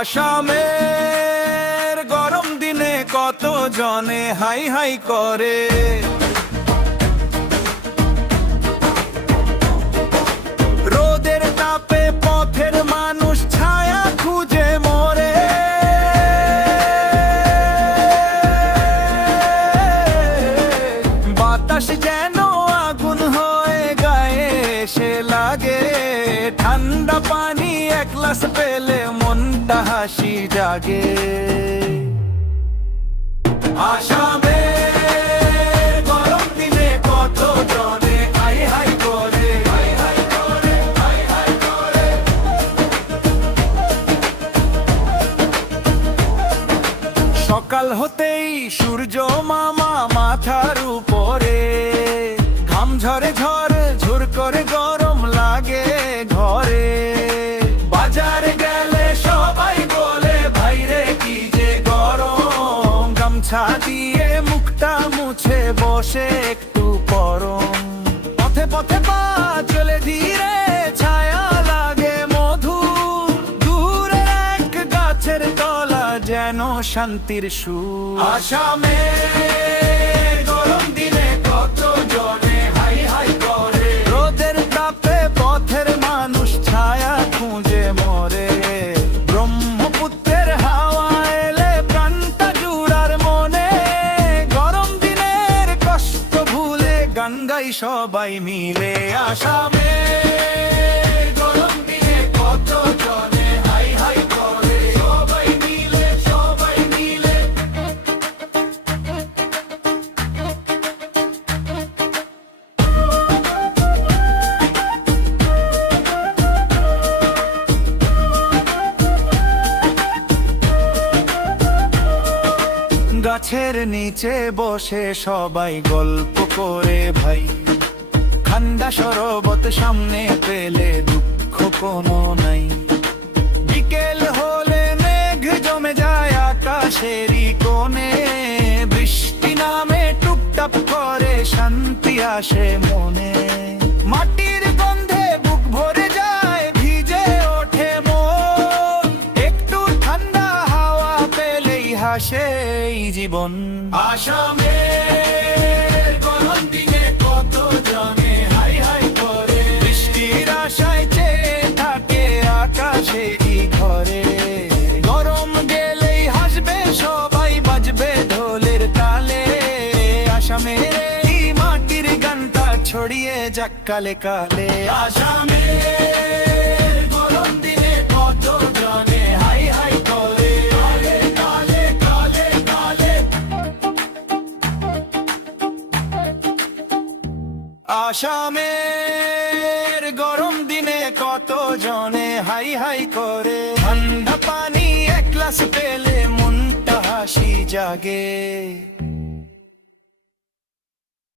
আসামের গরম দিনে কত জনে হাই হাই করে, রোদের তাপে পথের মানুষ ছায়া খুঁজে মরে। বাতাস যেন আগুন হয়ে গায়ে এসে লাগে, ঠান্ডা পানি এক গ্লাস পেলে মনটা হাসি জাগে। আসামের গরম দিনে কত জনে হাই হাই করে, হাই হাই করে, হাই হাই করে। সকাল হতেই সূর্য মামা মাথার উপরে, ঘাম ঝরে ঝরে ঝুর করে গরম লাগে ঘরে। বাজারে গেলে সবাই বলে ভাইরে কি যে গরম, গামছা দিয়ে মুখটা মুছে বসে একটু পরম। পথে পথে পা চলে ধীরে, ছায়া লাগে মধু, দূরে এক গাছের তলা যেন শান্তির সুর। আসামের গরম দিনে কত জনে হাই হাই করে, রোদের তাপে পথের মানুষ ছায়া খুঁজে মরে। ব্রহ্মপুত্রের হাওয়া এলে প্রাণটা জুড়ার মনে, গরম দিনের কষ্ট ভুলে গান গাই সবাই মিলে। আসামের গরম দিনে কত জনে হাই হাই করে, সবাই মিলে, সবাই মিলে। গাছের নিচে বসে সবাই গল্প করে ভাই, ঠান্ডা শরবত সামনে পেলে দুঃখ কোনো নাই। বিকেল হলে মেঘ জমে যায় আকাশেরই কোণে, বৃষ্টি নামে টুপটাপ করে শান্তি আসে মনে। মাটির গন্ধে বুক ভরে যায়, ভিজে ওঠে মন, একটু ঠান্ডা হাওয়া পেলেই হাসে এই জীবন। আসামের গরম দিনে কত জনে হাই হাই করে, বৃষ্টির আশায় চেয়ে থাকে আকাশেরই ঘরে। গরম গেলেই হাসবে সবাই, বাজবে ঢোলের তালে, আসামের এই মাটির গানটা ছড়িয়ে যাক কালে কালে। আসামের গরম দিনে কত জনে হাই হাই করে, কালে কালে কালে কালে। আসামের গরম দিনে কত জনে হাই হাই করে, ঠান্ডা পানি এক গ্লাস পেলে মনটা হাসি জাগে।